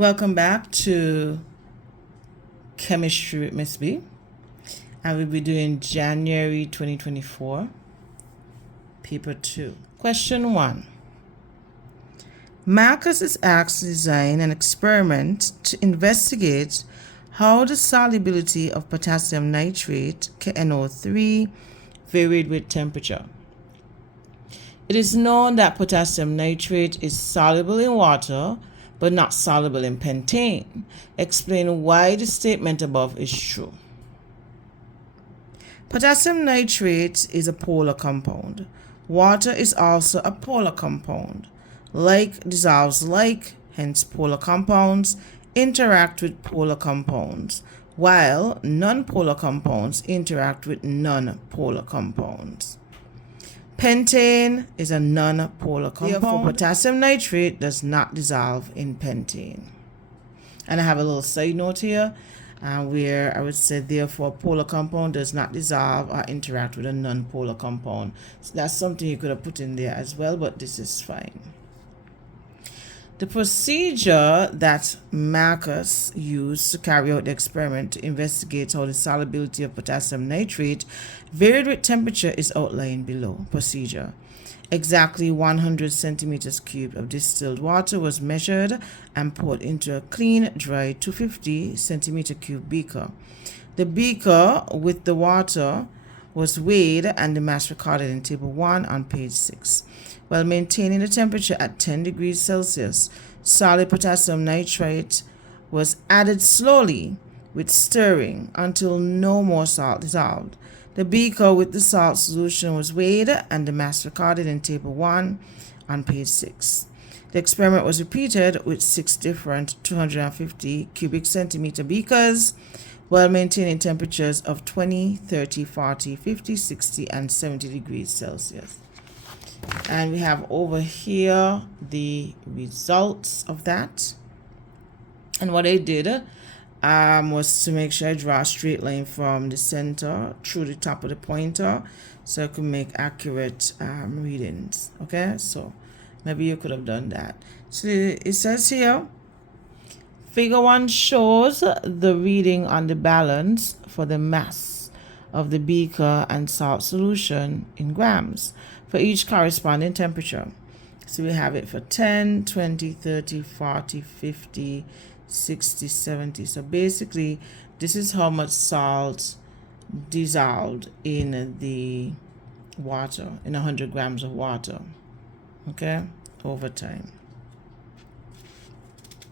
Welcome back to Chemistry with Miss B, and we'll be doing January 2024, paper 2. Question 1. Marcus is asked to design an experiment to investigate how the solubility of potassium nitrate, KNO3, varied with temperature. It is known that potassium nitrate is soluble in water but not soluble in pentane. Explain why the statement above is true. Potassium nitrate is a polar compound. Water is also a polar compound. Like dissolves like, hence polar compounds interact with polar compounds, while non-polar compounds interact with non-polar compounds. Pentane is a non-polar compound. Therefore, potassium nitrate does not dissolve in pentane. And I have a little side note here where I would say, therefore, a polar compound does not dissolve or interact with a non-polar compound. So that's something you could have put in there as well, but this is fine. The procedure that Marcus used to carry out the experiment to investigate how the solubility of potassium nitrate varied with temperature is outlined below. Procedure. Exactly 100 centimeters cubed of distilled water was measured and poured into a clean, dry 250 centimeter cube beaker. The beaker with the water was weighed and the mass recorded in table 1 on page 6. While maintaining the temperature at 10 degrees Celsius, solid potassium nitrate was added slowly with stirring until no more salt dissolved. The beaker with the salt solution was weighed and the mass recorded in table 1 on page 6. The experiment was repeated with 6 different 250 cubic centimeter beakers while maintaining temperatures of 20, 30, 40, 50, 60, and 70 degrees Celsius. And we have over here the results of that. And what I did was to make sure I draw a straight line from the center through the top of the pointer so I could make accurate readings. Okay, so maybe you could have done that. So it says here, figure 1 shows the reading on the balance for the mass of the beaker and salt solution in grams for each corresponding temperature. So we have it for 10, 20, 30, 40, 50, 60, 70. So basically, this is how much salt dissolved in the water, in 100 grams of water, okay, over time.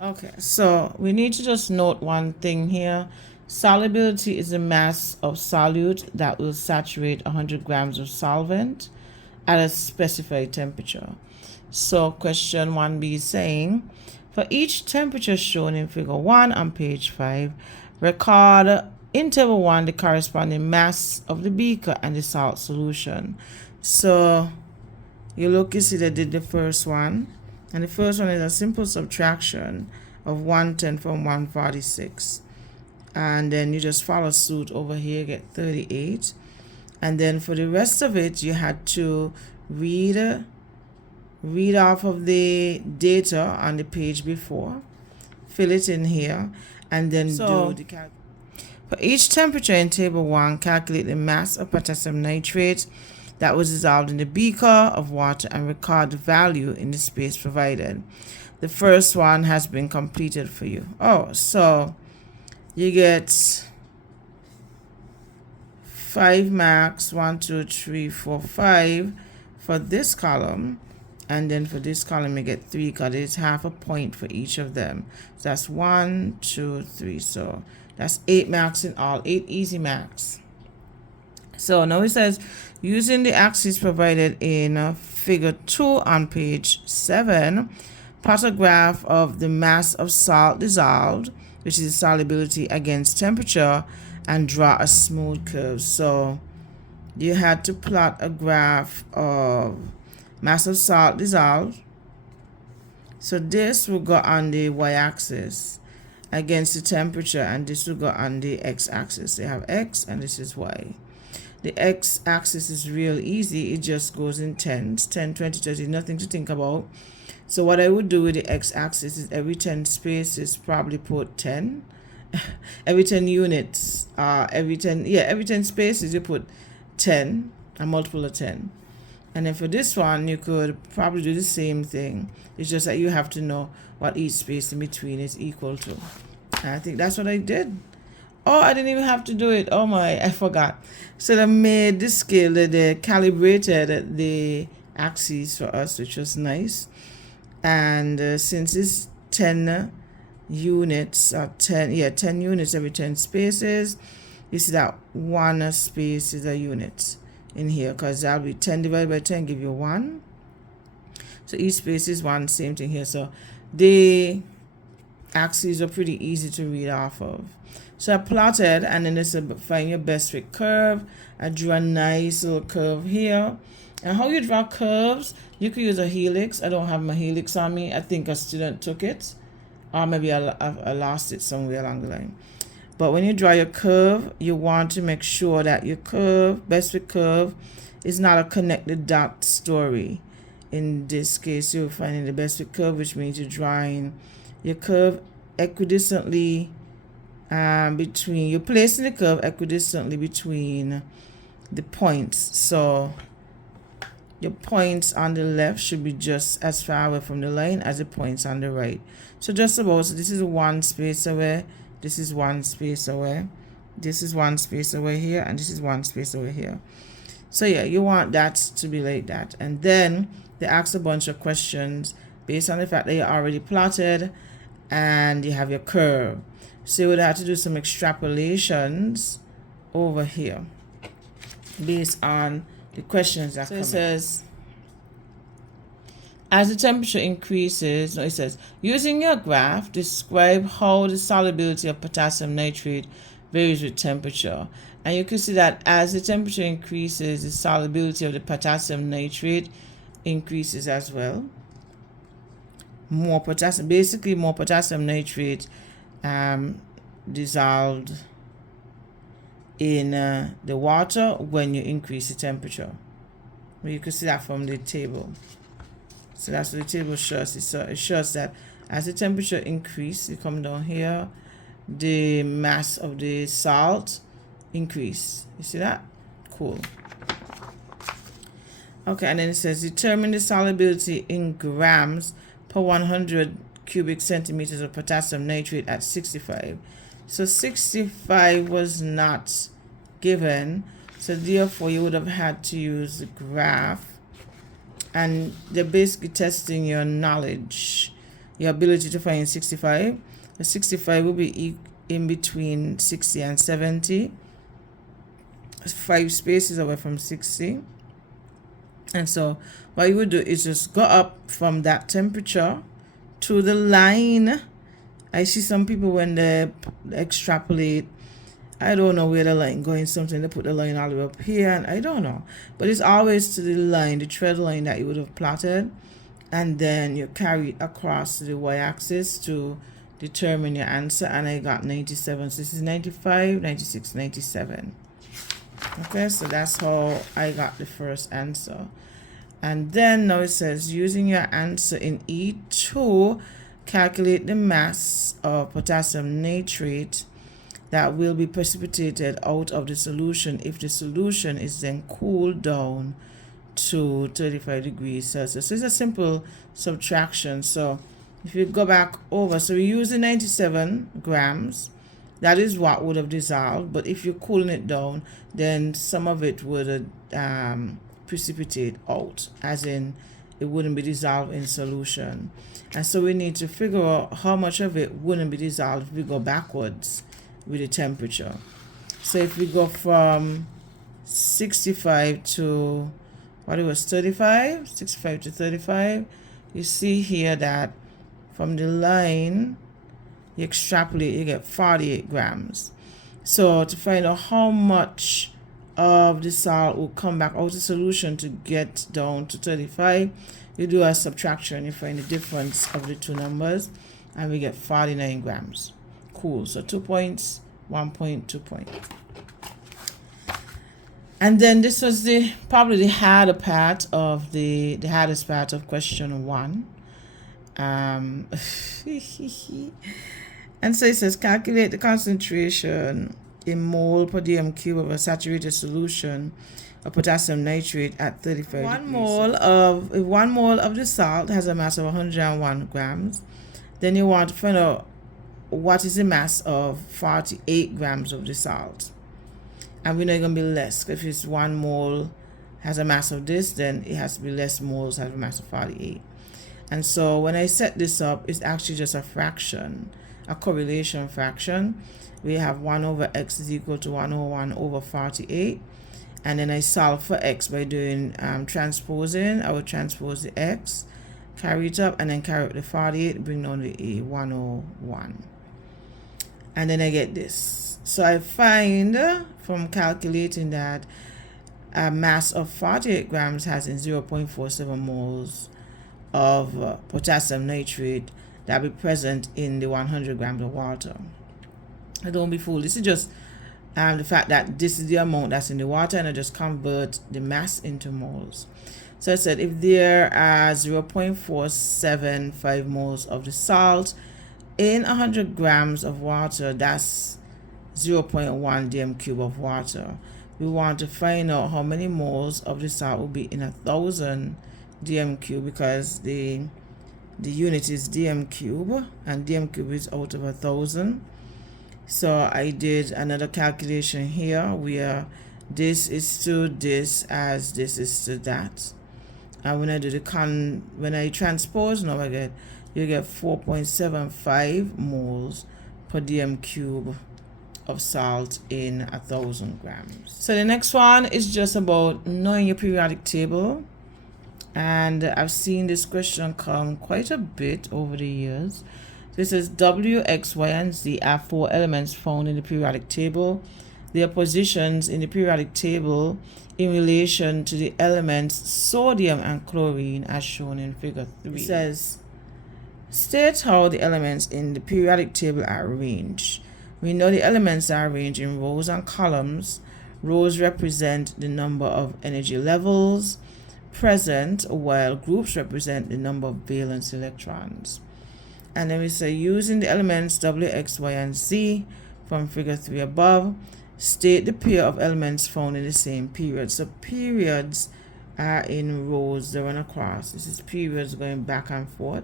Okay, so we need to just note one thing here. Solubility is the mass of solute that will saturate 100 grams of solvent at a specified temperature. So question 1b is saying, for each temperature shown in figure 1 on page 5, record in table 1 the corresponding mass of the beaker and the salt solution. So you look, you see they did the first one, and the first one is a simple subtraction of 110 from 146. And then you just follow suit over here, get 38. And then for the rest of it, you had to read off of the data on the page before, fill it in here, and then do the calculation. For each temperature in table 1, calculate the mass of potassium nitrate that was dissolved in the beaker of water and record the value in the space provided. The first one has been completed for you. Oh, so you get 5 marks, 1, 2, 3, 4, 5 for this column, and then for this column you get 3 because it's half a point for each of them. So that's 1, 2, 3. So that's 8 marks in all, 8 easy marks. So now it says, using the axes provided in figure 2 on page 7, plot a graph of the mass of salt dissolved, which is solubility against temperature, and draw a smooth curve. So you had to plot a graph of mass of salt dissolved. So this will go on the y-axis against the temperature, and this will go on the x-axis. So you have x and this is y. The x-axis is real easy. It just goes in tens, 10, 20, 30, nothing to think about. So what I would do with the x-axis is every 10 spaces probably put 10. Every 10 units, every 10 spaces you put 10, a multiple of 10. And then for this one, you could probably do the same thing. It's just that you have to know what each space in between is equal to. And I think that's what I did. Oh, I didn't even have to do it. Oh my, I forgot. So they made the scale, they calibrated the axes for us, which was nice. And since it's 10 units, 10 units every 10 spaces, you see that one space is a unit in here, because that'll be 10 divided by 10 give you 1. So each space is 1, same thing here. So the axes are pretty easy to read off of. So I plotted, and then this is find your best fit curve. I drew a nice little curve here. And how you draw curves, you could use a helix. I don't have my helix on me. I think a student took it, or maybe I lost it somewhere along the line. But when you draw your curve, you want to make sure that your curve, best fit curve, is not a connected dot story. In this case, you're finding the best fit curve, which means you're drawing your curve equidistantly between, you're placing the curve equidistantly between the points. So your points on the left should be just as far away from the line as the points on the right. So just about, so this is 1 space away, this is 1 space away, this is 1 space away here, and this is 1 space away here. So yeah, you want that to be like that. And then they ask a bunch of questions based on the fact that you already plotted and you have your curve. So you would have to do some extrapolations over here based on the questions that come. It says, as the temperature increases, no, it says, using your graph, describe how the solubility of potassium nitrate varies with temperature. And you can see that as the temperature increases, the solubility of the potassium nitrate increases as well. More potassium, basically more potassium nitrate dissolved in the water when you increase the temperature. Well, you can see that from the table. So that's what the table shows. It shows that as the temperature increases, you come down here, the mass of the salt increase. You see that? Cool. Okay, and then it says determine the solubility in grams per 100 cubic centimeters of potassium nitrate at 65. So 65 was not given, so therefore you would have had to use the graph, and they're basically testing your knowledge, your ability to find 65. The 65 will be in between 60 and 70, 5 spaces away from 60. And so what you would do is just go up from that temperature to the line. I see some people when they extrapolate, I don't know where the line going, something they put the line all the way up here, and I don't know, but it's always to the line, the trend line that you would have plotted, and then you carry it across the y-axis to determine your answer. And I got 97, so this is 95, 96, 97. Okay, so that's how I got the first answer. And then now it says using your answer in E2, calculate the mass of potassium nitrate that will be precipitated out of the solution if the solution is then cooled down to 35 degrees Celsius. So it's a simple subtraction. So if you go back over, so we use the 97 grams, that is what would have dissolved, but if you're cooling it down, then some of it would precipitate out, as in it wouldn't be dissolved in solution. And so we need to figure out how much of it wouldn't be dissolved if we go backwards with the temperature. So if we go from 65 to, what it was, 35, 65 to 35, you see here that from the line, you extrapolate, you get 48 grams. So to find out how much of the salt will come back out of solution to get down to 35, you do a subtraction, you find the difference of the two numbers, and we get 49 grams. Cool. So 2 points, 1 point, 2 points. And then this was probably the harder part of the hardest part of question 1. And so it says calculate the concentration in mole per dm cube of a saturated solution of potassium nitrate at 35 degrees. 1 mole of the salt has a mass of 101 grams. Then you want to find out what is the mass of 48 grams of the salt. And we know it's going to be less. If it's 1 mole has a mass of this, then it has to be less moles have a mass of 48. And so when I set this up, it's actually just a fraction, a correlation fraction. We have 1 over x is equal to 101 over 48. And then I solve for x by doing transposing. I would transpose the x, carry it up, and then carry up the 48, bring down the a 101. And then I get this. So I find from calculating that a mass of 48 grams has in 0.47 moles of potassium nitrate that will be present in the 100 grams of water. I don't be fooled. This is just the fact that this is the amount that's in the water, and I just convert the mass into moles. So I said if there are 0.475 moles of the salt in 100 grams of water, that's 0.1 dm cube of water. We want to find out how many moles of the salt will be in 1,000 dm cube, because the unit is dm cube, and dm cube is out of 1,000. So I did another calculation here where this is to this as this is to that. And when I do when I transpose, now you get 4.75 moles per dm cube of salt in 1,000 grams. So the next one is just about knowing your periodic table. And I've seen this question come quite a bit over the years. This is W, X, Y, and Z are 4 elements found in the periodic table. Their positions in the periodic table in relation to the elements sodium and chlorine as shown in figure 3. It says, state how the elements in the periodic table are arranged. We know the elements are arranged in rows and columns. Rows represent the number of energy levels present, while groups represent the number of valence electrons. And then we say, using the elements W, X, Y, and Z from figure 3 above, state the pair of elements found in the same period. So periods are in rows, they run across. This is periods going back and forth.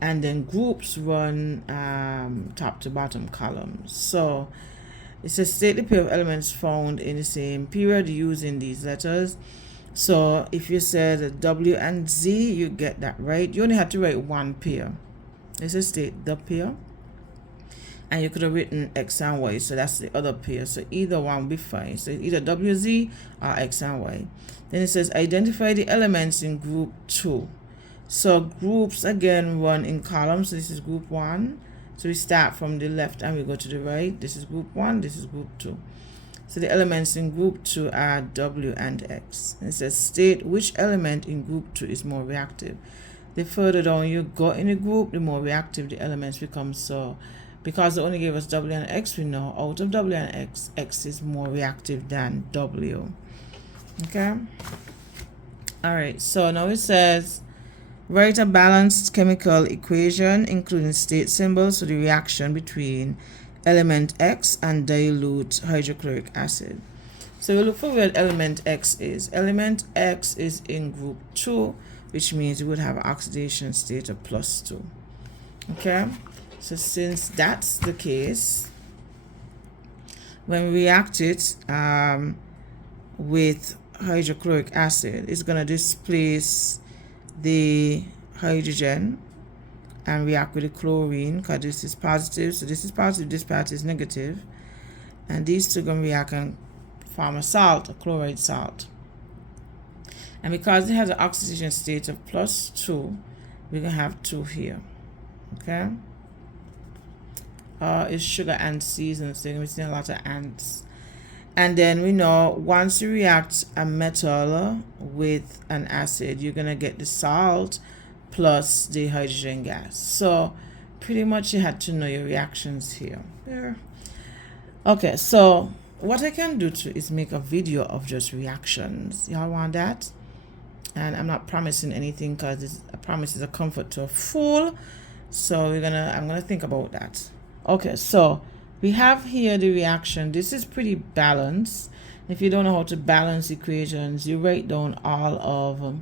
And then groups run top to bottom columns. So it says state the pair of elements found in the same period using these letters. So if you said W and Z, you get that right. You only have to write one pair. This is state the pair. And you could have written X and Y, so that's the other pair. So either one will be fine. So either WZ or X and Y. Then it says identify the elements in group 2. So groups again run in columns. So this is group 1. So we start from the left and we go to the right. This is group 1, this is group 2. So the elements in group 2 are W and X. And it says state which element in group 2 is more reactive. The further down you go in the group, the more reactive the elements become. So because they only gave us W and X, we know out of W and X, X is more reactive than W. Okay? Alright, so now it says write a balanced chemical equation including state symbols for the reaction between element X and dilute hydrochloric acid. So we look for where element X is. Element X is in group 2, which means we would have an oxidation state of +2. Okay? So since that's the case, when we react it with hydrochloric acid, it's going to displace the hydrogen and react with the chlorine, because this is positive. So this is positive, this part is negative. And these two are going to react and form a salt, a chloride salt. And because it has an oxidation state of +2, we're going to have 2 here. Okay? It's sugar and season, so we're seeing a lot of ants. And then we know once you react a metal with an acid, you're going to get the salt plus the hydrogen gas. So pretty much you had to know your reactions here. There. Okay, so what I can do too is make a video of just reactions. Y'all want that? And I'm not promising anything because a promise is a comfort to a fool. So I'm gonna think about that. Okay, so we have here the reaction. This is pretty balanced. If you don't know how to balance equations, you write down all of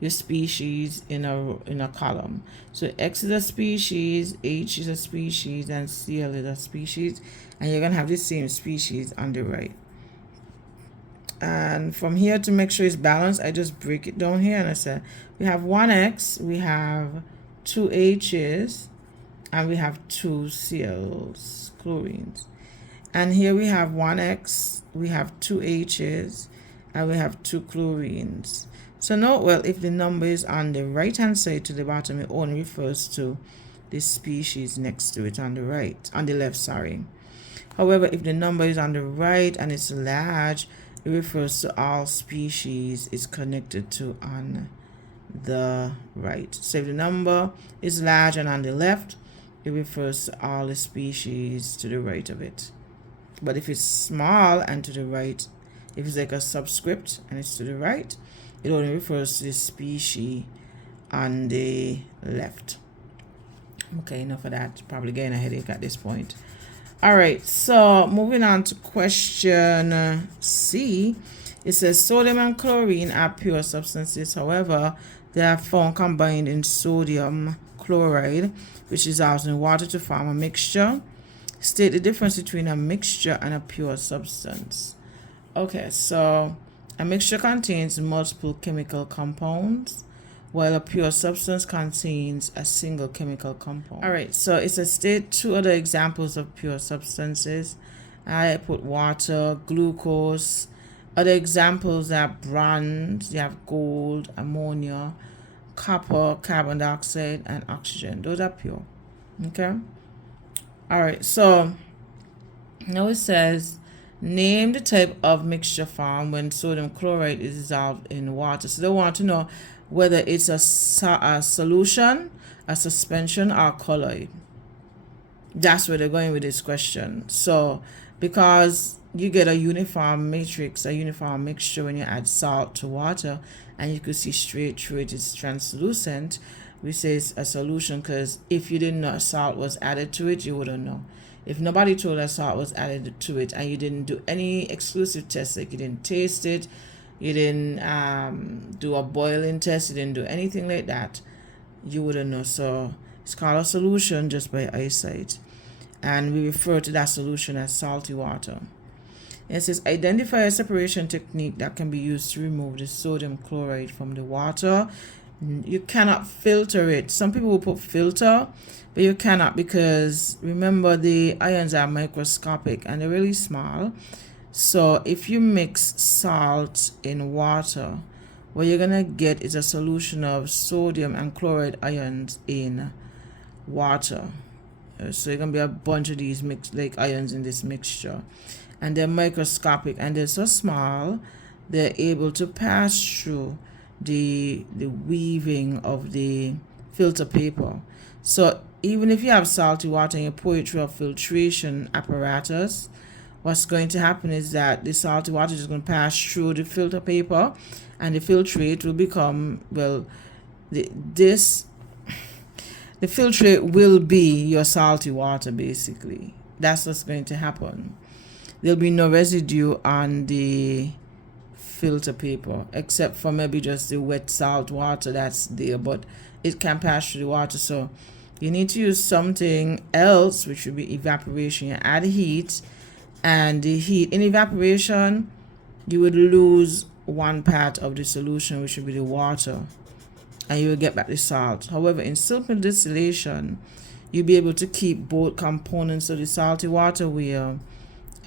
your species in a column. So X is a species, H is a species, and Cl is a species, and you're gonna have the same species on the right. And from here, to make sure it's balanced, I just break it down here and I say we have 1X, we have 2 H's, and we have 2 Cl's, chlorines. And here we have 1X, we have 2 H's, and we have 2 chlorines. So note well, if the number is on the right hand side to the bottom, it only refers to the species next to it on the right, on the left, sorry. However, if the number is on the right and it's large, it refers to all species it's connected to on the right. So if the number is large and on the left, it refers to all the species to the right of it. But if it's small and to the right, if it's like a subscript and it's to the right, it only refers to the species on the left. Okay, enough of that. Probably getting a headache at this point. All right, so moving on to question C. It says sodium and chlorine are pure substances. However, they are found combined in sodium chloride, which dissolves in water to form a mixture. State the difference between a mixture and a pure substance. Okay, so a mixture contains multiple chemical compounds, while a pure substance contains a single chemical compound. All right, so it's a state 2 other examples of pure substances. I put water, glucose. Other examples are bronze, you have gold, ammonia, copper, carbon dioxide, and oxygen. Those are pure. Okay. All right, so now it says name the type of mixture formed when sodium chloride is dissolved in water. So they want to know whether it's a solution, a suspension, or colloid. That's where they're going with this question. So because you get a uniform matrix, a uniform mixture when you add salt to water, and you could see straight through it is translucent, we say it's a solution, because if you didn't know salt was added to it, you wouldn't know. If nobody told us salt was added to it and you didn't do any exclusive tests, like you didn't taste it, you didn't do a boiling test, you didn't do anything like that, you wouldn't know. So it's called a solution just by eyesight, and we refer to that solution as salty water. It says identify a separation technique that can be used to remove the sodium chloride from the water. You cannot filter it. Some people will put filter, but you cannot, because remember the ions are microscopic and they're really small. So if you mix salt in water, what you're gonna get is a solution of sodium and chloride ions in water. So you're gonna be a bunch of these mixed like ions in this mixture, and they're microscopic and they're so small they're able to pass through the weaving of the filter paper. So even if you have salty water and you pour it through a filtration apparatus, what's going to happen is that the salty water is going to pass through the filter paper, and the filtrate will become, well, the filtrate will be your salty water, basically. That's what's going to happen. There'll be no residue on the filter paper, except for maybe just the wet salt water that's there, but it can pass through the water. So you need to use something else, which would be evaporation. You add heat, and the heat in evaporation, you would lose one part of the solution, which would be the water, and you will get back the salt. However, in simple distillation, you'll be able to keep both components of the salty water where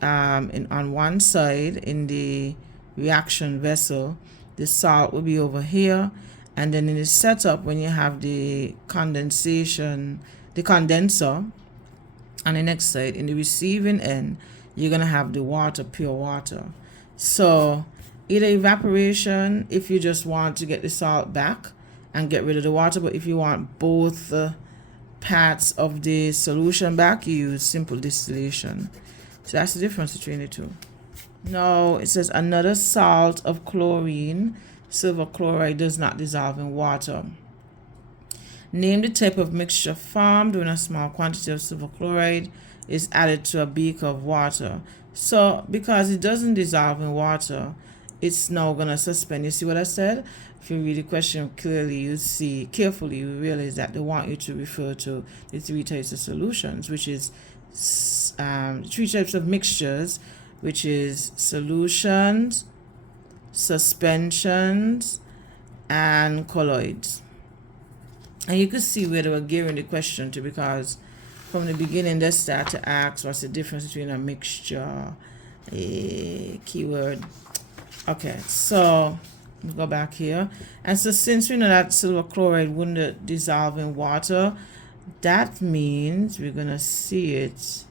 on one side in the reaction vessel, the salt will be over here, and then in the setup, when you have the condenser on the next side, in the receiving end, you're gonna have the water, pure water. So either evaporation if you just want to get the salt back and get rid of the water, but if you want both parts of the solution back, you use simple distillation. So that's the difference between the two. Now it says another salt of chlorine, silver chloride, does not dissolve in water. Name the type of mixture formed when a small quantity of silver chloride is added to a beaker of water. So because it doesn't dissolve in water, it's now going to suspend. You see what I said? If you read the question clearly, you see carefully, you realize that they want you to refer to the three types of solutions, which is three types of mixtures, which is solutions, suspensions, and colloids. And you could see where they were gearing the question to, because from the beginning they start to ask what's the difference between a mixture, a keyword. Okay, so let's go back here. And so since we know that silver chloride wouldn't dissolve in water, that means we're going to see it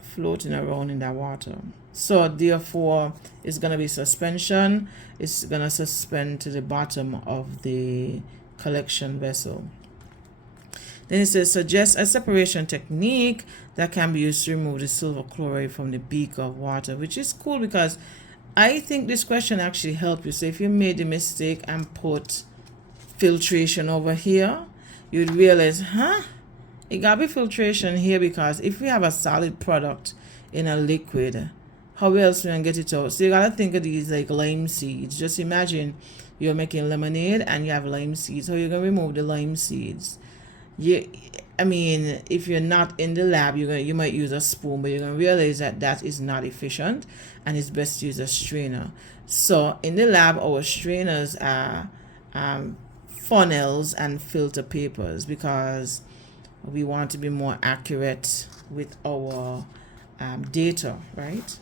floating around in that water. So therefore it's going to be suspension. It's going to suspend to the bottom of the collection vessel. Then it says suggest a separation technique that can be used to remove the silver chloride from the beaker of water, which is cool because I think this question actually helps you. So if you made the mistake and put filtration over here, you'd realize, it gotta be filtration here, because if we have a solid product in a liquid, how else we can get it out? So you gotta think of these like lime seeds. Just imagine you're making lemonade and you have lime seeds. How you gonna remove the lime seeds? I mean, if you're not in the lab, you might use a spoon, but you're gonna realize that that is not efficient, and it's best to use a strainer. So in the lab, our strainers are funnels and filter papers, because we want to be more accurate with our data, right?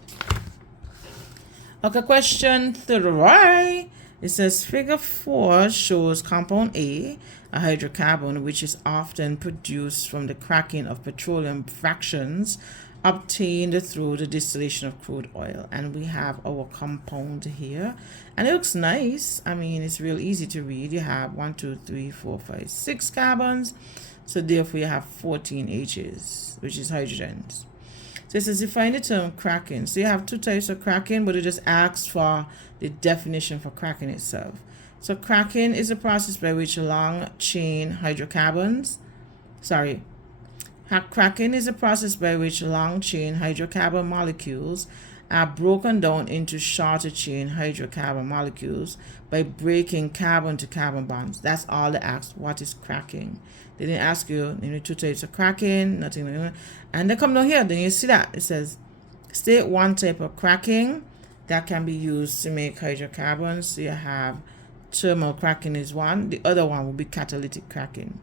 Okay, question 3. It says figure 4 shows compound A, a hydrocarbon, which is often produced from the cracking of petroleum fractions obtained through the distillation of crude oil. And we have our compound here, and it looks nice. I mean, it's real easy to read. You have 1, 2, 3, 4, 5, 6 carbons. So therefore you have 14 H's, which is hydrogens. So it says define the term cracking. So you have two types of cracking, but it just asks for the definition for cracking itself. So cracking is a process by which long-chain hydrocarbons, cracking is a process by which long-chain hydrocarbon molecules are broken down into shorter chain hydrocarbon molecules by breaking carbon-to-carbon bonds. That's all they asked. What is cracking? They didn't ask you, two types of cracking, nothing like that. And they come down here, then you see that. It says, state one type of cracking that can be used to make hydrocarbons. So you have thermal cracking is one. The other one will be catalytic cracking.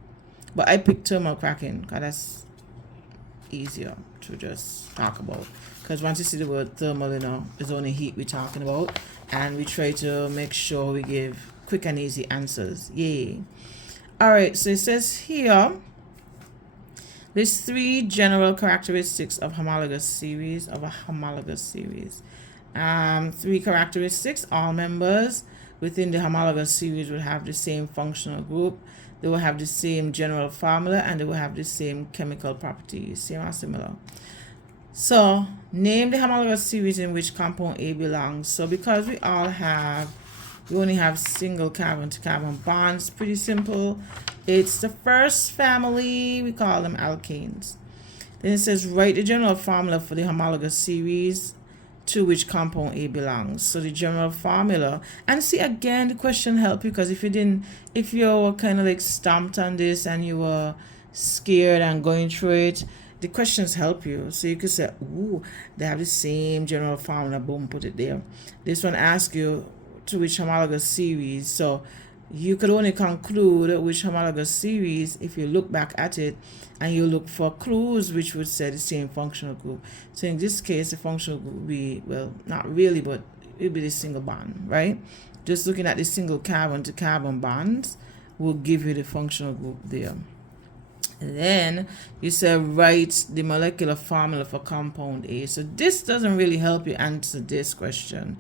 But I picked thermal cracking because that's easier to just talk about. Because once you see the word thermal, it's only heat we're talking about. And we try to make sure we give quick and easy answers. Yay. Alright, so it says here, there's 3 general characteristics of homologous series, 3 characteristics. All members within the homologous series will have the same functional group. They will have the same general formula, and they will have the same chemical properties, same or similar. So name the homologous series in which compound A belongs. So because we only have single carbon-to-carbon bonds, pretty simple. It's the first family, we call them alkanes. Then it says write the general formula for the homologous series to which compound A belongs. So the general formula, and see again, the question helped you, because if you were kind of like stumped on this and you were scared and going through it, the questions help you. So you could say, ooh, they have the same general formula, boom, put it there. This one asks you to which homologous series. So you could only conclude which homologous series if you look back at it and you look for clues which would say the same functional group. So in this case, the functional group would be, well, not really, but it would be the single bond, right? Just looking at the single carbon-to-carbon bonds will give you the functional group there. And then you say write the molecular formula for compound A. So this doesn't really help you answer this question.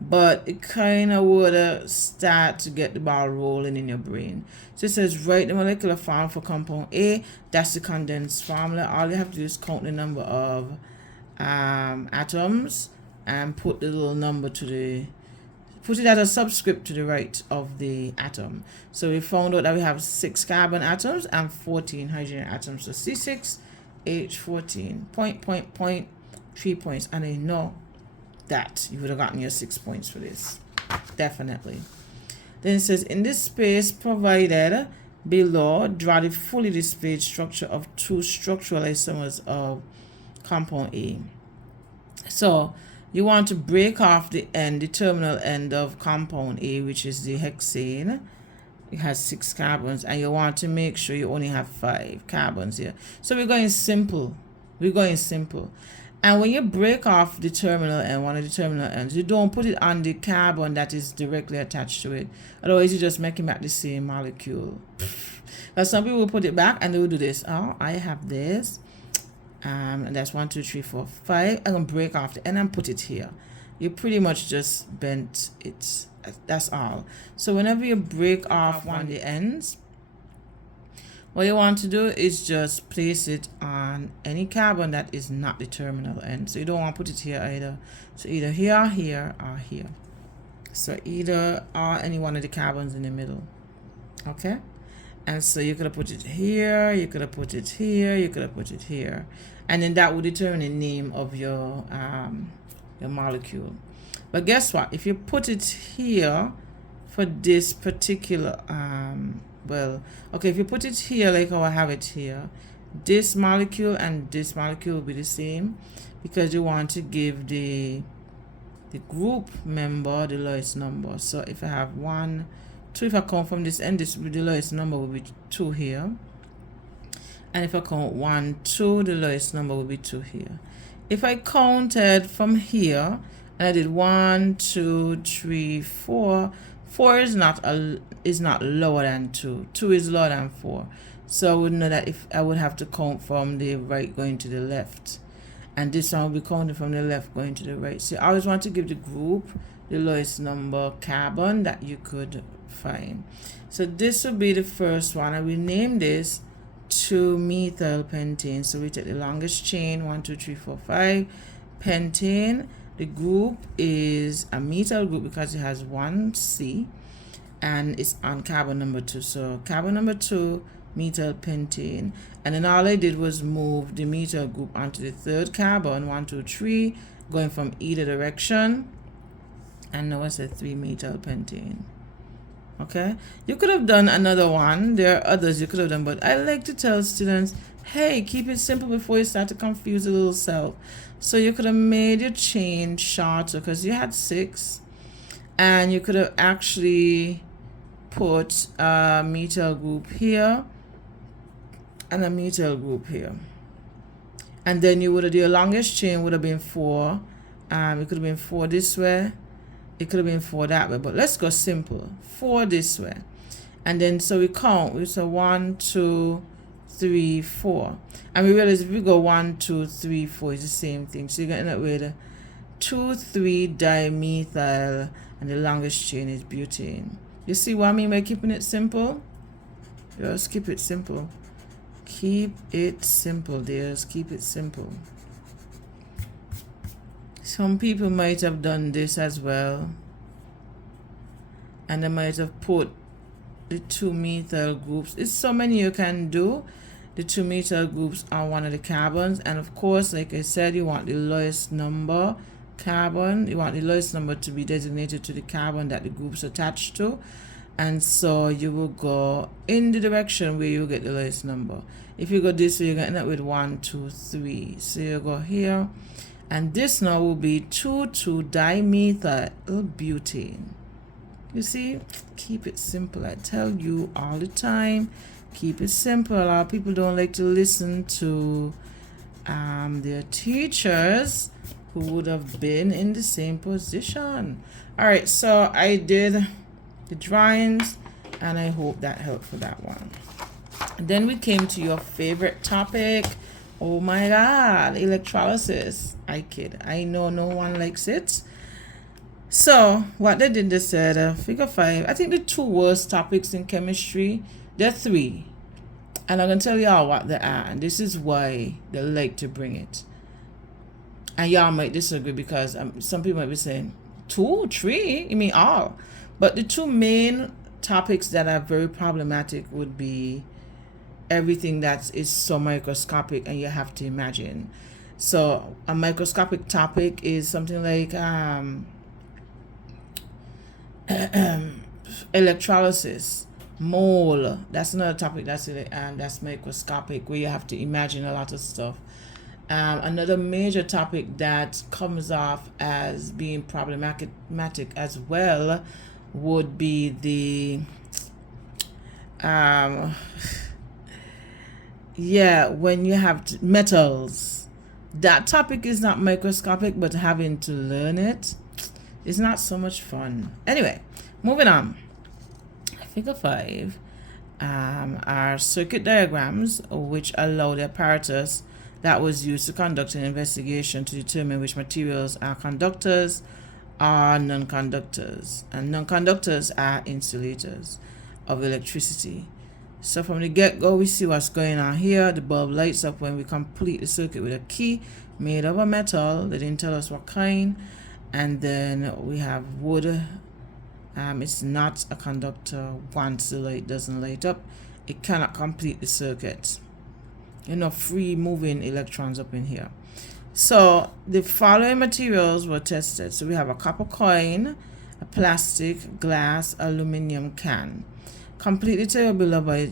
but it kind of would start to get the ball rolling in your brain. So it says write the molecular formula for compound A. That's the condensed formula. All you have to do is count the number of atoms and put the little number put it as a subscript to the right of the atom. So we found out that we have 6 carbon atoms and 14 hydrogen atoms. So C6H14, point, 3 points. And I know that you would have gotten your 6 points for this. Definitely. Then it says, in this space provided below, draw the fully displayed structure of 2 structural isomers of compound A. So you want to break off the terminal end of compound A, which is the hexane. It has 6 carbons, and you want to make sure you only have 5 carbons here. So we're going simple. And when you break off the terminal end, one of the terminal ends, you don't put it on the carbon that is directly attached to it. Otherwise, you just make it back the same molecule. But some people will put it back and they will do this. Oh, I have this. And that's 1, 2, 3, 4, 5. I'm going to break off the end and put it here. You pretty much just bent it. That's all. So whenever you break off one of the ends, what you want to do is just place it on any carbon that is not the terminal end. So you don't want to put it here either. So either here, here, or here. So either or any one of the carbons in the middle. Okay? And so you could have put it here, you could have put it here, you could have put it here. And then that would determine the name of your molecule. But guess what? If you put it here for this particular if you put it here like how I have it here, this molecule and this molecule will be the same, because you want to give the group member the lowest number. So if I have 1, 2, if I count from this end, this will be the lowest number will be 2 here. And if I count 1, 2, the lowest number will be 2 here. If I counted from here and I did 1, 2, 3, 4, 4 is not lower than 2. 2 is lower than 4. So I would know that if I would have to count from the right going to the left. And this one will be counting from the left going to the right. So I always want to give the group the lowest number carbon that you could find. So this will be the first one. I will name this 2-methyl pentane. So we take the longest chain, 1, 2, 3, 4, 5. Pentane. The group is a methyl group because it has 1 C and it's on carbon number 2. So carbon number 2, methyl pentane. And then all I did was move the methyl group onto the 3rd carbon, 1, 2, 3, going from either direction. And now it's a 3-methyl pentane. Okay, you could have done another one. There are others you could have done, but I like to tell students, hey, keep it simple before you start to confuse the little self. So you could have made your chain shorter because you had 6, and you could have actually put a methyl group here and a methyl group here, and then you would have, your longest chain would have been 4. It could have been 4 this way, it could have been 4 that way, but let's go simple. 4 this way, and then so we count. We say 1, 2, 3, 4, and we realize if we go 1, 2, 3, 4 is the same thing. So you're gonna end up with 2,3 dimethyl, and the longest chain is butane. You see what I mean by keeping it simple? Just keep it simple. Keep it simple, dears. Keep it simple. Some people might have done this as well, and they might have put the 2-methyl groups. It's so many you can do. The 2-methyl groups on one of the carbons, and of course, like I said, you want the lowest number carbon. You want the lowest number to be designated to the carbon that the group's attached to, and so you will go in the direction where you get the lowest number. If you go this way, you're going to end up with 1, 2, 3. So you go here, and this now will be 2,2-dimethyl butane. You see, keep it simple. I tell you all the time, keep it simple. A lot of people don't like to listen to their teachers who would have been in the same position. All right, so I did the drawings, and I hope that helped for that one. And then we came to your favorite topic. Oh my God, electrolysis. I kid. I know no one likes it. So what they did, they said figure 5. I think the two worst topics in chemistry, there are three, and I'm gonna tell y'all what they are, and this is why they like to bring it. And y'all might disagree because some people might be saying 2, 3, you mean all, but the two main topics that are very problematic would be everything that is so microscopic and you have to imagine. So a microscopic topic is something like electrolysis, mole. That's another topic that's microscopic, where you have to imagine a lot of stuff. Another major topic that comes off as being problematic as well would be the when you have metals. That topic is not microscopic, but having to learn it is not so much fun. Anyway, moving on. Figure 5 are circuit diagrams which allow the apparatus that was used to conduct an investigation to determine which materials are conductors or non-conductors. And non-conductors are insulators of electricity. So from the get-go, we see what's going on here. The bulb lights up when we complete the circuit with a key made of a metal. They didn't tell us what kind. And then we have wood. It's not a conductor. Once the light doesn't light up, it cannot complete the circuit. Free moving electrons up in here. So the following materials were tested. So we have a copper coin, a plastic, glass, aluminum can. Complete the table below by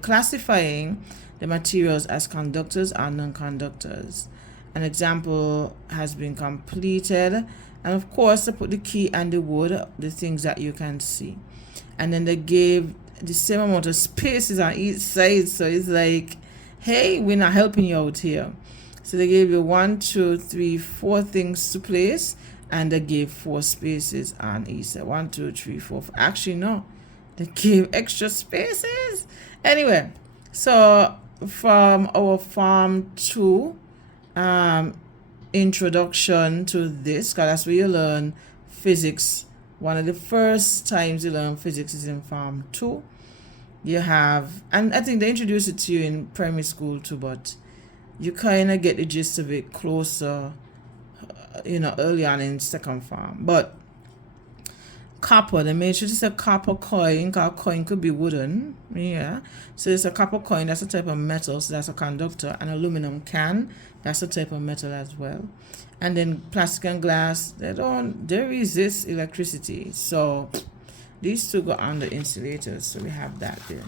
classifying the materials as conductors or non-conductors. An example has been completed, and of course they put the key and the wood, the things that you can see, and then they gave the same amount of spaces on each side. So it's like, hey, we're not helping you out here. So they gave you 1, 2, 3, 4 things to place, and they gave 4 spaces on each side. 1, 2, 3, 4. Actually, no, they gave extra spaces. Anyway, so from our Form 2 introduction to this, because that's where you learn physics. One of the first times you learn physics is in Form 2. You have, and I think they introduced it to you in primary school too, but you kind of get the gist of it closer, early on in second form. But copper, they made sure it's a copper coin, because coin could be wooden. Yeah. So it's a copper coin, that's a type of metal, so that's a conductor. An aluminum can, that's a type of metal as well. And then plastic and glass, they resist electricity. So these two go under insulators, so we have that there.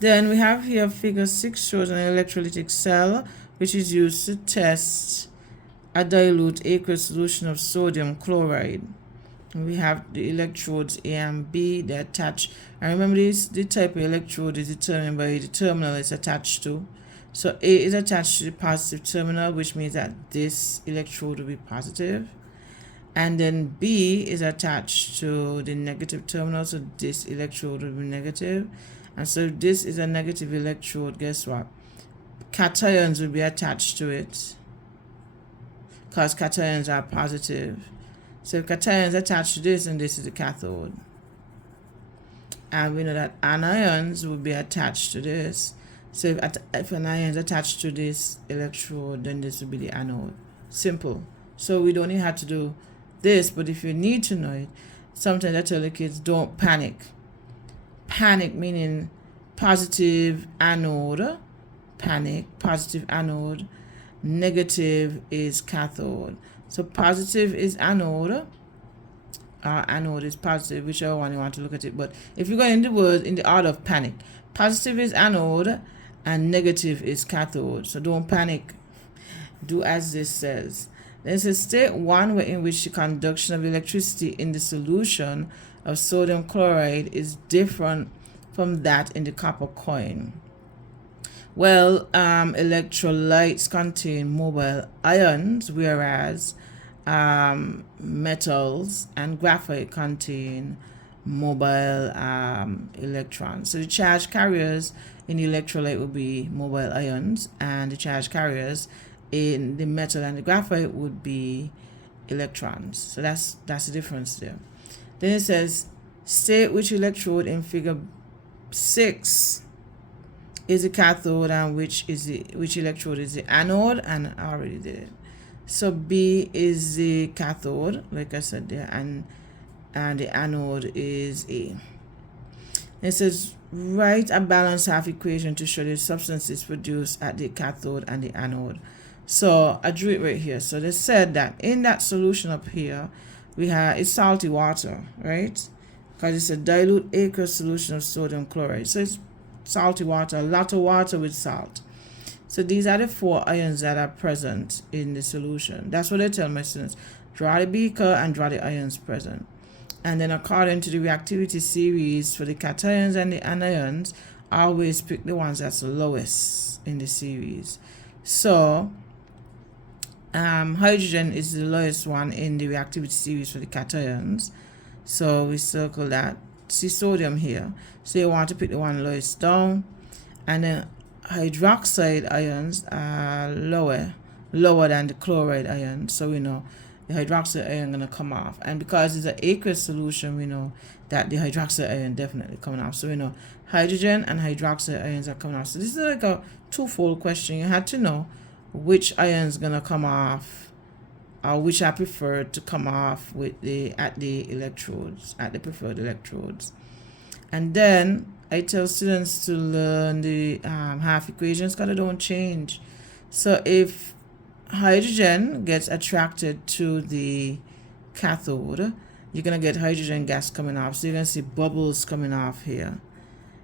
Then we have here figure 6 shows an electrolytic cell which is used to test a dilute aqueous solution of sodium chloride. And we have the electrodes A and B, they're attached. And remember the type of electrode is determined by the terminal it's attached to. So A is attached to the positive terminal, which means that this electrode will be positive. And then B is attached to the negative terminal, so this electrode will be negative. And so if this is a negative electrode, guess what? Cations will be attached to it, because cations are positive. So if cations attached to this, and this is the cathode. And we know that anions will be attached to this. So if an ion is attached to this electrode, then this will be the anode. Simple. So we don't even have to do this, but if you need to know it, sometimes I tell the kids, don't panic. Panic meaning positive anode, panic, positive anode, negative is cathode. So positive is anode, anode is positive, whichever one you want to look at it. But if you go in the word in the order of panic, positive is anode and negative is cathode. So don't panic. Do as this says. Then it says state one way in which the conduction of electricity in the solution of sodium chloride is different from that in the copper coin. Well, electrolytes contain mobile ions, whereas metals and graphite contain mobile electrons. So the charge carriers in the electrolyte will be mobile ions, and the charge carriers in the metal and the graphite would be electrons. So that's the difference there. Then it says state which electrode in figure 6 is the cathode and which electrode is the anode, and I already did it. So B is the cathode, like I said there, and the anode is A. It says write a balanced half equation to show the substances produced at the cathode and the anode. So I drew it right here. So they said that in that solution up here, we have it's salty water, right? Because it's a dilute aqueous solution of sodium chloride. So it's salty water, a lot of water with salt. So these are the 4 ions that are present in the solution. That's what I tell my students. Draw the beaker and draw the ions present. And then according to the reactivity series for the cations and the anions, always pick the ones that's lowest in the series. So hydrogen is the lowest one in the reactivity series for the cations. So we circle that. See sodium here. So you want to pick the one lowest down. And then hydroxide ions are lower than the chloride ions. So we know the hydroxide ion going to come off. And because it's an aqueous solution, we know that the hydroxide ion definitely coming off. So we know hydrogen and hydroxide ions are coming off. So this is like a twofold question. You had to know which ion is going to come off, or which are preferred to come off with at the preferred electrodes. And then I tell students to learn the half equations because they don't change. So if hydrogen gets attracted to the cathode, you're going to get hydrogen gas coming off. So you're going to see bubbles coming off here.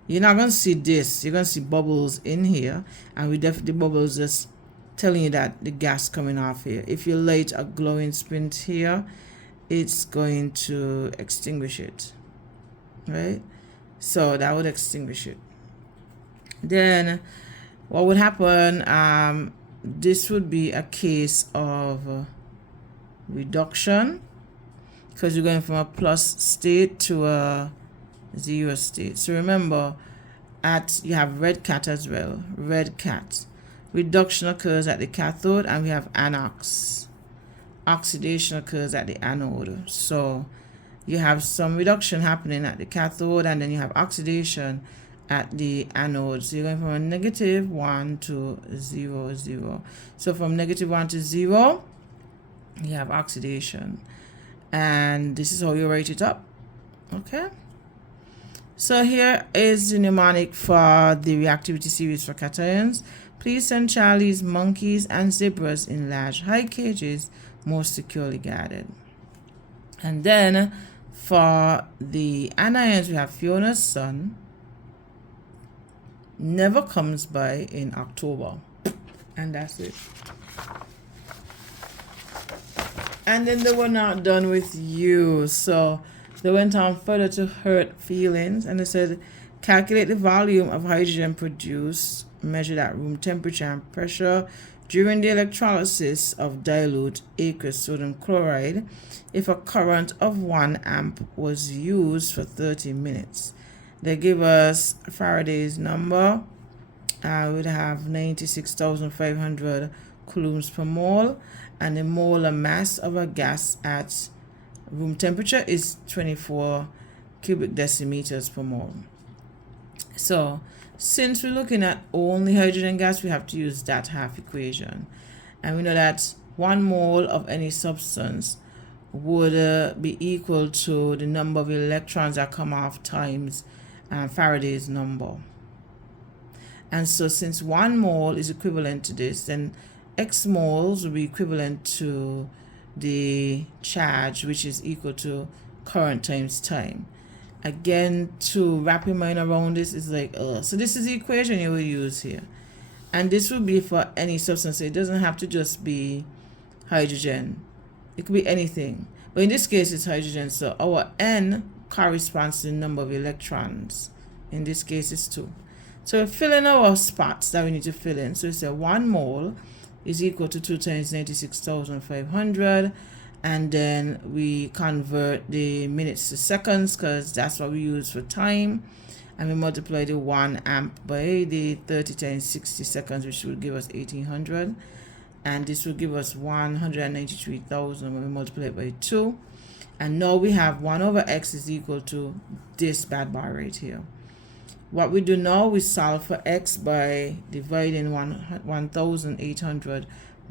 You're not going to see this. You're going to see bubbles in here. And we definitely bubbles just telling you that the gas coming off here. If you light a glowing spint here, it's going to extinguish it. Right? So that would extinguish it. Then what would happen, this would be a case of reduction, because you're going from a plus state to a 0 state. So remember, you have red cat as well. Red cat. Reduction occurs at the cathode, and we have anox. Oxidation occurs at the anode. So you have some reduction happening at the cathode, and then you have oxidation at the anode. So you're going from a -1 to 0, 0. So from -1 to 0, you have oxidation. And this is how you write it up. Okay. So here is the mnemonic for the reactivity series for cations. Please send Charlie's monkeys and zebras in large high cages, most securely guarded. And then for the anions, we have Fiona's son never comes by in October. And that's it. And then they were not done with you. So they went on further to hurt feelings, and they said, calculate the volume of hydrogen produced, measured at room temperature and pressure during the electrolysis of dilute aqueous sodium chloride if a current of 1 amp was used for 30 minutes. They give us Faraday's number. We would have 96,500 coulombs per mole, and the molar mass of a gas at room temperature is 24 cubic decimeters per mole. So since we're looking at only hydrogen gas, we have to use that half equation. And we know that 1 mole of any substance would be equal to the number of electrons that come off times Faraday's number. And so since 1 mole is equivalent to this, then X moles will be equivalent to the charge, which is equal to current times time. Again, to wrap your mind around this is like, so this is the equation you will use here. And this will be for any substance. It doesn't have to just be hydrogen. It could be anything. But in this case, it's hydrogen. So our N corresponds to the number of electrons. In this case, it's 2. So we fill in our spots that we need to fill in. So it's a 1 mole is equal to 2 times 96,500. And then we convert the minutes to seconds, because that's what we use for time. And we multiply the 1 amp by the 30 times 60 seconds, which will give us 1800. and this will give us 193,000 when we multiply it by 2. And now we have 1 over x is equal to this bad boy right here. What we do now, we solve for x by dividing 1,800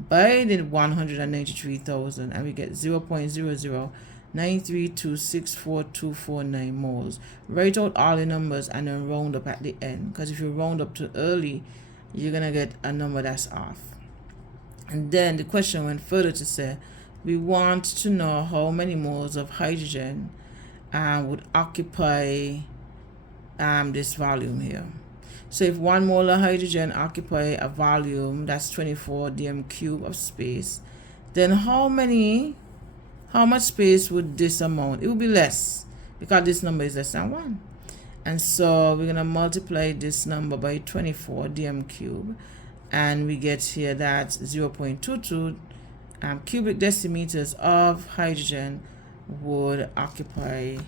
by the 193,000, and we get 0.0093264,249 moles. Write out all the numbers and then round up at the end, because if you round up too early, you're gonna get a number that's off. And then the question went further to say we want to know how many moles of hydrogen would occupy this volume here. So if 1 mole of hydrogen occupy a volume that's 24 dm cube of space, then how much space would this amount? It would be less, because this number is less than 1. And so we're going to multiply this number by 24 dm cube, and we get here that 0.22 cubic decimeters of hydrogen would occupy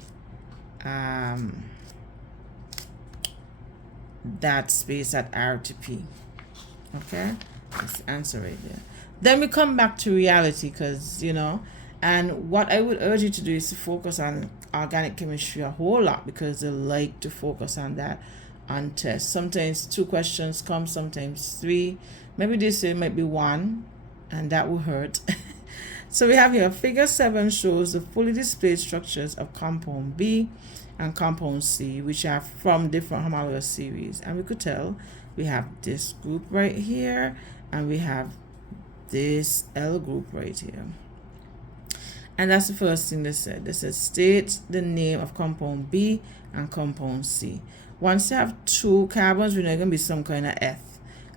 that space at R to P. Okay, that's the answer right there. Then we come back to reality, because and what I would urge you to do is to focus on organic chemistry a whole lot, because they like to focus on that on tests. Sometimes 2 questions come, sometimes 3. Maybe this year might be 1, and that will hurt. So we have here figure 7 shows the fully displayed structures of compound B and compound C, which are from different homologous series. And we could tell we have this group right here, and we have this L group right here. And that's the first thing they said. They said state the name of compound B and compound C. Once you have 2 carbons, we know it's going to be some kind of F.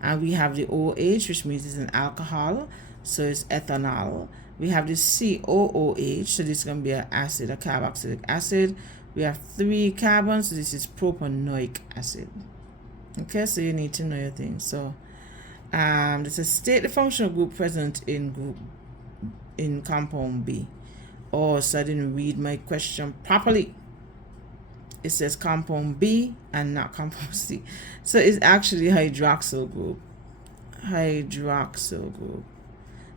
And we have the OH, which means it's an alcohol, so it's ethanol. We have the COOH, so this is going to be an acid, a carboxylic acid. We have 3 carbons, so this is propanoic acid. Okay, so you need to know your things. So this is state the functional group present in compound B. Oh, so I didn't read my question properly. It says compound B and not compound C. So it's actually hydroxyl group. Hydroxyl group.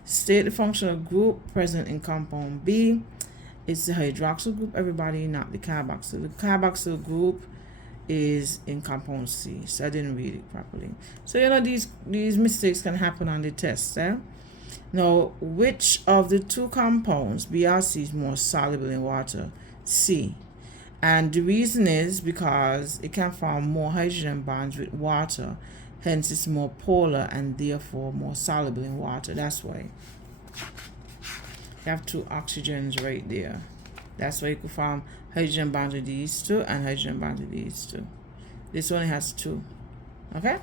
State the functional group present in compound B. It's the hydroxyl group, everybody, not the carboxyl. The carboxyl group is in compound C. So I didn't read it properly. So these mistakes can happen on the test. Now, which of the 2 compounds, B or C, is more soluble in water? C. And the reason is because it can form more hydrogen bonds with water. Hence, it's more polar and therefore more soluble in water. That's why. You have 2 oxygens right there. That's why you could form hydrogen bonds with these 2 and hydrogen bonds with these 2. This only has 2. Okay?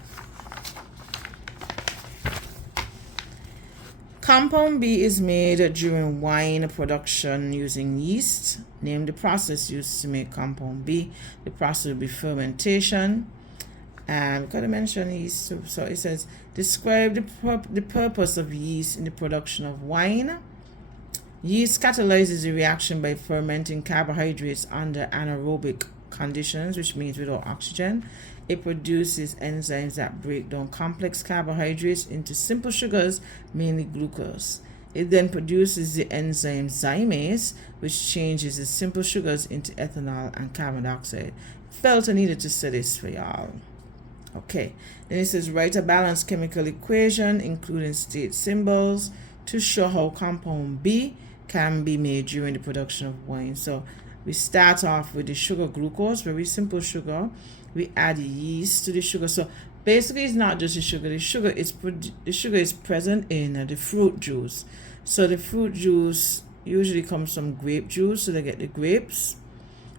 Compound B is made during wine production using yeast. Name the process used to make compound B. The process will be fermentation. And we've got to mention yeast. So it says, describe the purpose of yeast in the production of wine. Yeast catalyzes the reaction by fermenting carbohydrates under anaerobic conditions, which means without oxygen. It produces enzymes that break down complex carbohydrates into simple sugars, mainly glucose. It then produces the enzyme zymase, which changes the simple sugars into ethanol and carbon dioxide. Felt I needed to say this for y'all. Okay, then it says write a balanced chemical equation, including state symbols, to show how compound B can be made during the production of wine. So we start off with the sugar glucose, very simple sugar. We add yeast to the sugar. So basically, it's not just the sugar. The sugar is present in the fruit juice. So the fruit juice usually comes from grape juice. So they get the grapes,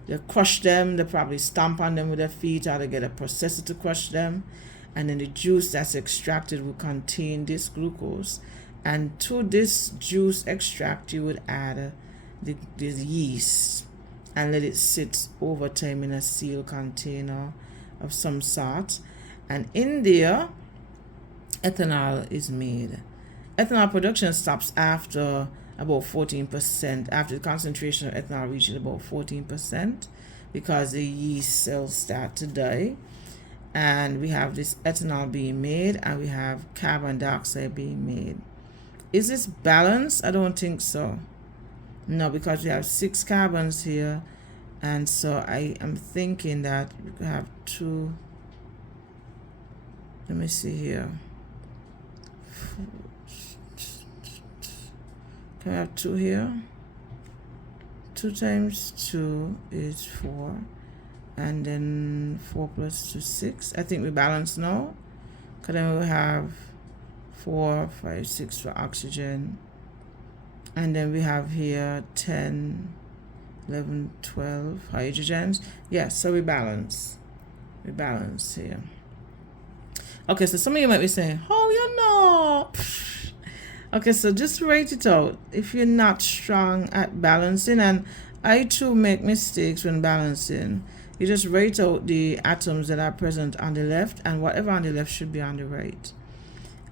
they crush them, they probably stomp on them with their feet, or they get a processor to crush them. And then the juice that's extracted will contain this glucose. And to this juice extract, you would add this yeast and let it sit over time in a sealed container of some sort. And in there, ethanol is made. Ethanol production stops after about 14%, after the concentration of ethanol reaches about 14%, because the yeast cells start to die. And we have this ethanol being made, and we have carbon dioxide being made. Is this balanced? I don't think so. No, because we have 6 carbons here, and so I am thinking that we could have 2. Let me see here. Can we have 2 here? 2 times 2 is 4, and then 4 plus 2 6. I think we balance now, because then we have 4 5 6 for oxygen, and then we have here 10 11 12 hydrogens. Yes, so we balance here. Okay, so some of you might be saying, oh, you know. Okay, so just write it out if you're not strong at balancing, and I too make mistakes when balancing. You just write out the atoms that are present on the left, and whatever on the left should be on the right.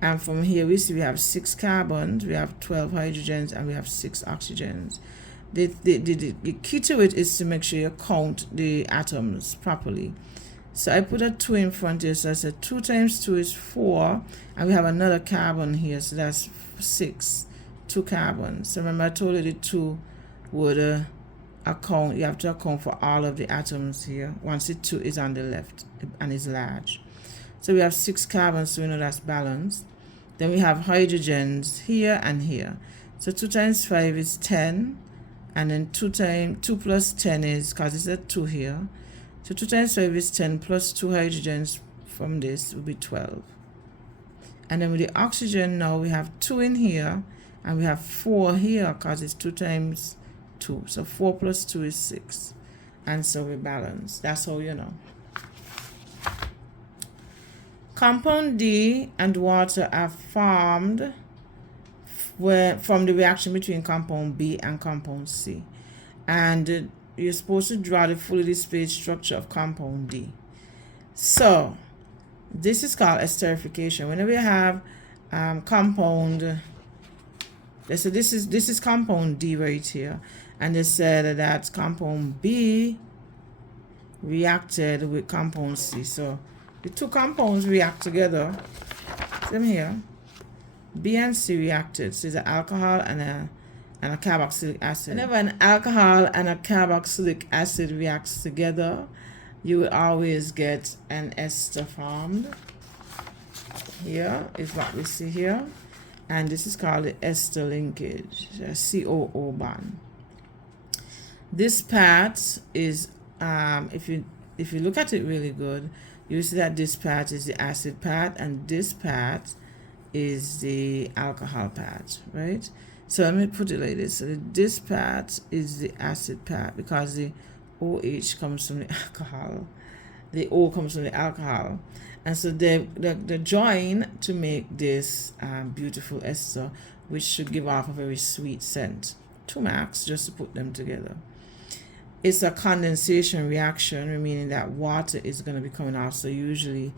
And from here we see we have 6 carbons, we have 12 hydrogens, and we have 6 oxygens. The key to it is to make sure you count the atoms properly. So I put a 2 in front here, so I said 2 times 2 is 4, and we have another carbon here, so that's 6, 2 carbons. So remember I told you the 2 would account, you have to account for all of the atoms here once the 2 is on the left and is large. So we have 6 carbons, so we know that's balanced. Then we have hydrogens here and here. So 2 times 5 is 10, and then 2 plus 10 is, because it's a 2 here, so 2 times 5 is 10, plus 2 hydrogens from this will be 12. And then with the oxygen now we have 2 in here, and we have 4 here because it's 2 times 2. So 4 plus 2 is 6. And so we balance. That's how you know. Compound D and water are formed from the reaction between compound B and compound C. And you're supposed to draw the fully displayed structure of compound D. So this is called esterification. Whenever you have compound, so this is compound D right here, and they said that compound B reacted with compound C. So the 2 compounds react together. Them here, B and C reacted. So it's an alcohol and a carboxylic acid. Whenever an alcohol and a carboxylic acid reacts together, you will always get an ester formed. Here is what we see here, and this is called the ester linkage, a COO bond. This part is, if you look at it really good, you see that this part is the acid part, and this part is the alcohol part, right? So let me put it like this. So this part is the acid part, because the OH comes from the alcohol. The O comes from the alcohol. And so they join to make this beautiful ester, which should give off a very sweet scent. 2 marks just to put them together. It's a condensation reaction, meaning that water is going to be coming off. So usually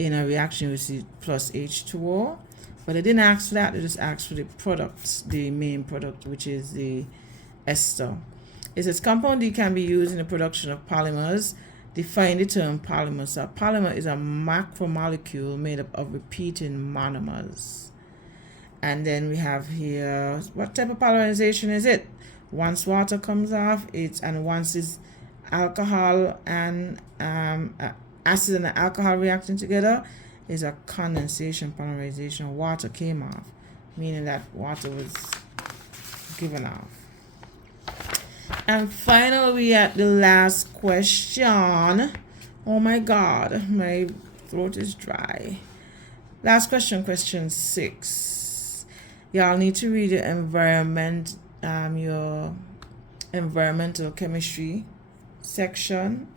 in a reaction we see plus H2O. But they didn't ask for that, they just asked for the product, the main product, which is the ester. It says compound D can be used in the production of polymers. Define the term polymer. So a polymer is a macromolecule made up of repeating monomers. And then we have here, what type of polymerization is it? Once water comes off, once it's alcohol and acid and alcohol reacting together, is a condensation polymerization. Water came off, meaning that water was given off. And finally, we at the last question. Oh my God, my throat is dry. Last question, question 6. Y'all need to read your environmental chemistry section.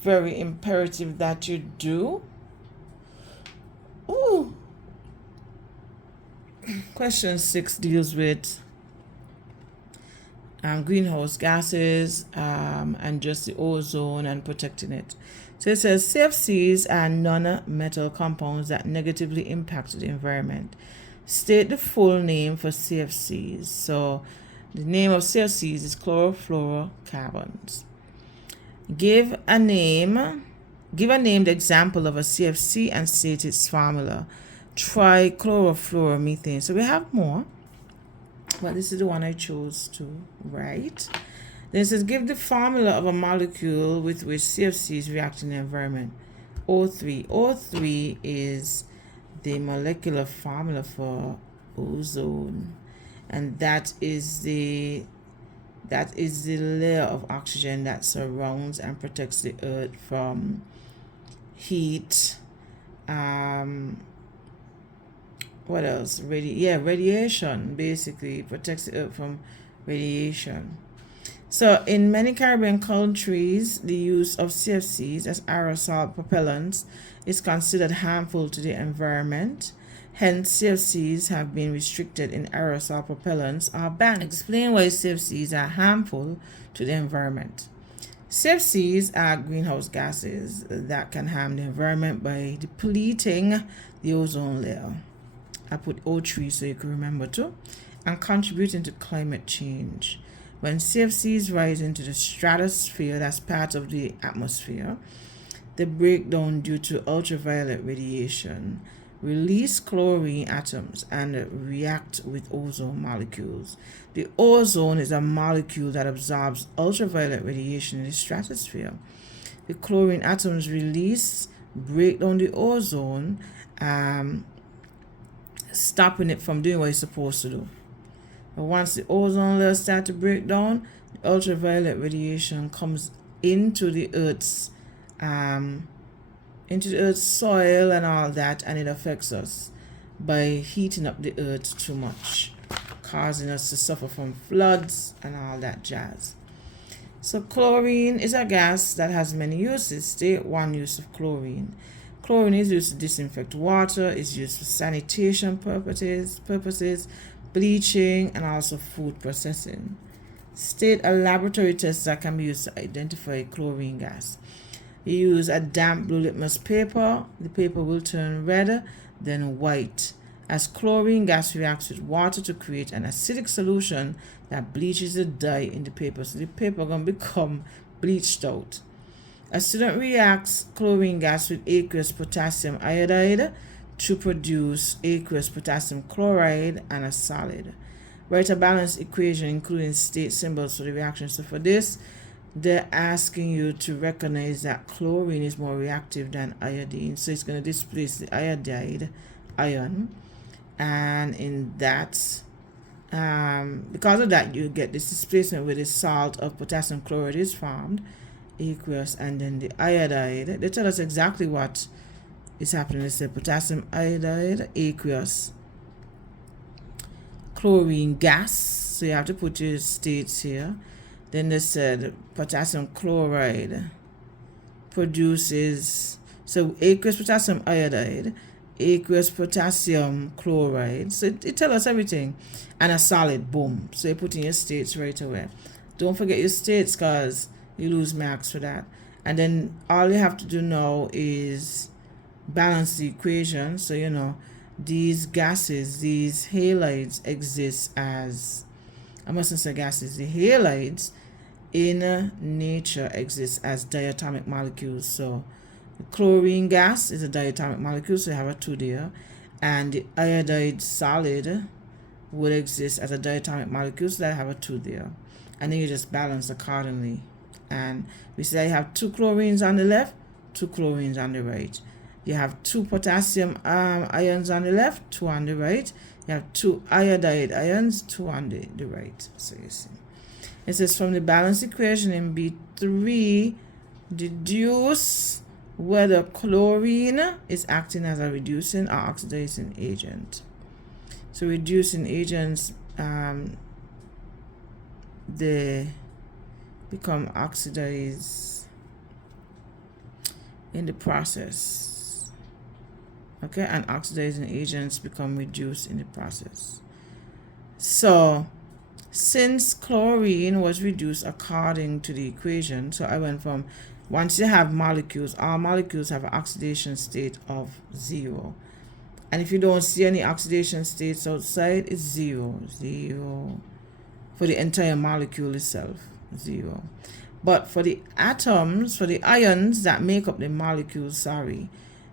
Very imperative that you do. Ooh. Question 6 deals with greenhouse gases and just the ozone and protecting it. So it says CFCs are non-metal compounds that negatively impact the environment. State the full name for CFCs. So the name of CFCs is chlorofluorocarbons. Give a named example of a CFC and state its formula. trichlorofluoromethane. So we have more, but this is the one I chose to write. Then it says, give the formula of a molecule with which CFCs react in the environment. O3. O3 is the molecular formula for ozone, and that is the layer of oxygen that surrounds and protects the earth from heat. What else? Radiation. Basically protects the earth from radiation. So in many Caribbean countries, the use of CFCs as aerosol propellants is considered harmful to the environment. Hence, CFCs have been restricted in aerosol propellants or banned. Explain why CFCs are harmful to the environment. CFCs are greenhouse gases that can harm the environment by depleting the ozone layer. I put O3 so you can remember too. And contributing to climate change. When CFCs rise into the stratosphere, that's part of the atmosphere, they break down due to ultraviolet radiation, release chlorine atoms, and react with ozone molecules. The ozone is a molecule that absorbs ultraviolet radiation in the stratosphere. The chlorine atoms break down the ozone, stopping it from doing what it's supposed to do. But once the ozone layer starts to break down, the ultraviolet radiation comes into the Earth's soil and all that, and it affects us by heating up the Earth too much, causing us to suffer from floods and all that jazz. So chlorine is a gas that has many uses. State one use of chlorine. Chlorine is used to disinfect water, is used for sanitation purposes, bleaching, and also food processing. State a laboratory test that can be used to identify chlorine gas. You use a damp blue litmus paper. The paper will turn red, then white, as chlorine gas reacts with water to create an acidic solution that bleaches the dye in the paper. So the paper going to become bleached out. A student reacts chlorine gas with aqueous potassium iodide to produce aqueous potassium chloride and a solid. Write a balanced equation including state symbols for the reaction. So for this, they're asking you to recognize that chlorine is more reactive than iodine. So it's going to displace the iodide ion. And in that, because of that, you get this displacement where the salt of potassium chloride is formed, aqueous, and then the iodide. They tell us exactly what is happening. They say potassium iodide, aqueous, chlorine gas. So you have to put your states here. Then they said potassium chloride produces, so aqueous potassium iodide, aqueous potassium chloride. So it tells us everything. And a solid, boom. So you put in your states right away. Don't forget your states because you lose marks for that. And then all you have to do now is balance the equation. So you know these gases, these halides exist as, I mustn't say gases, the halides in nature exist as diatomic molecules. So the chlorine gas is a diatomic molecule, so you have a 2 there, and the iodide solid would exist as a diatomic molecule, so I have a 2 there, and then you just balance accordingly. And we say you have 2 chlorines on the left, 2 chlorines on the right. You have 2 potassium ions on the left, 2 on the right. You have 2 iodide ions, 2 on the right. So you see, it says from the balanced equation in B3, deduce whether chlorine is acting as a reducing or oxidizing agent. So reducing agents, they become oxidized in the process. Okay, and oxidizing agents become reduced in the process. So since chlorine was reduced according to the equation, so I went from, once you have molecules, all molecules have an oxidation state of 0. And if you don't see any oxidation states outside, it's 0. 0 for the entire molecule itself, 0. But for the atoms, for the ions that make up the molecule,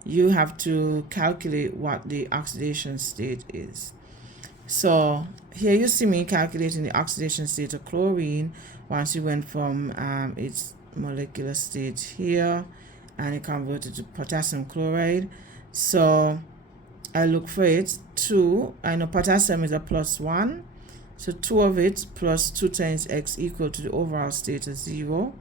you have to calculate what the oxidation state is. So here you see me calculating the oxidation state of chlorine once you went from its molecular state here and it converted to potassium chloride. So I look for it 2. I know potassium is a +1, so 2 of it plus 2 times x equal to the overall state of 0.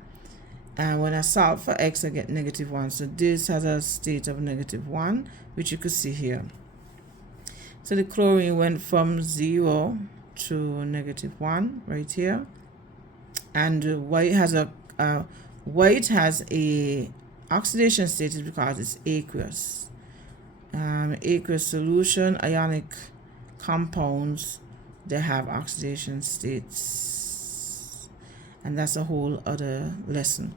And when I solve for x, I get -1. So this has a state of -1, which you could see here. So the chlorine went from 0 to -1 right here. And why it has a oxidation state is because it's aqueous. Aqueous solution, ionic compounds, they have oxidation states, and that's a whole other lesson.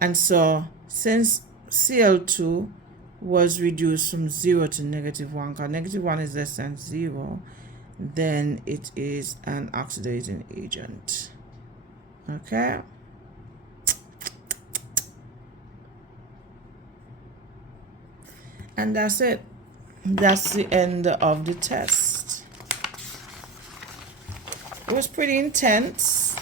And so since Cl2 was reduced from 0 to -1, because -1 is less than 0, then it is an oxidizing agent. Okay. And that's it. That's the end of the test. It was pretty intense.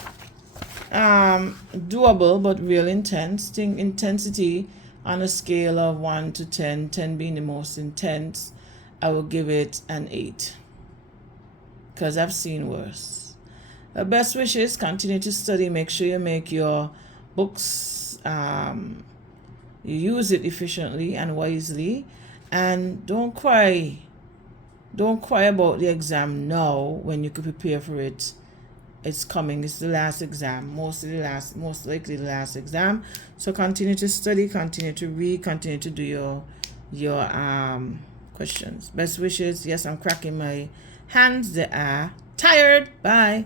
Doable, but real intense. Think intensity on a scale of 1 to 10, 10 being the most intense, I will give it an 8. Because I've seen worse. Best wishes, continue to study. Make sure you make your books, you use it efficiently and wisely. And don't cry. Don't cry about the exam now when you could prepare for it. It's coming. It's the last exam. Most likely the last exam. So continue to study, continue to read, continue to do your questions. Best wishes. Yes, I'm cracking my hands. They are tired. Bye.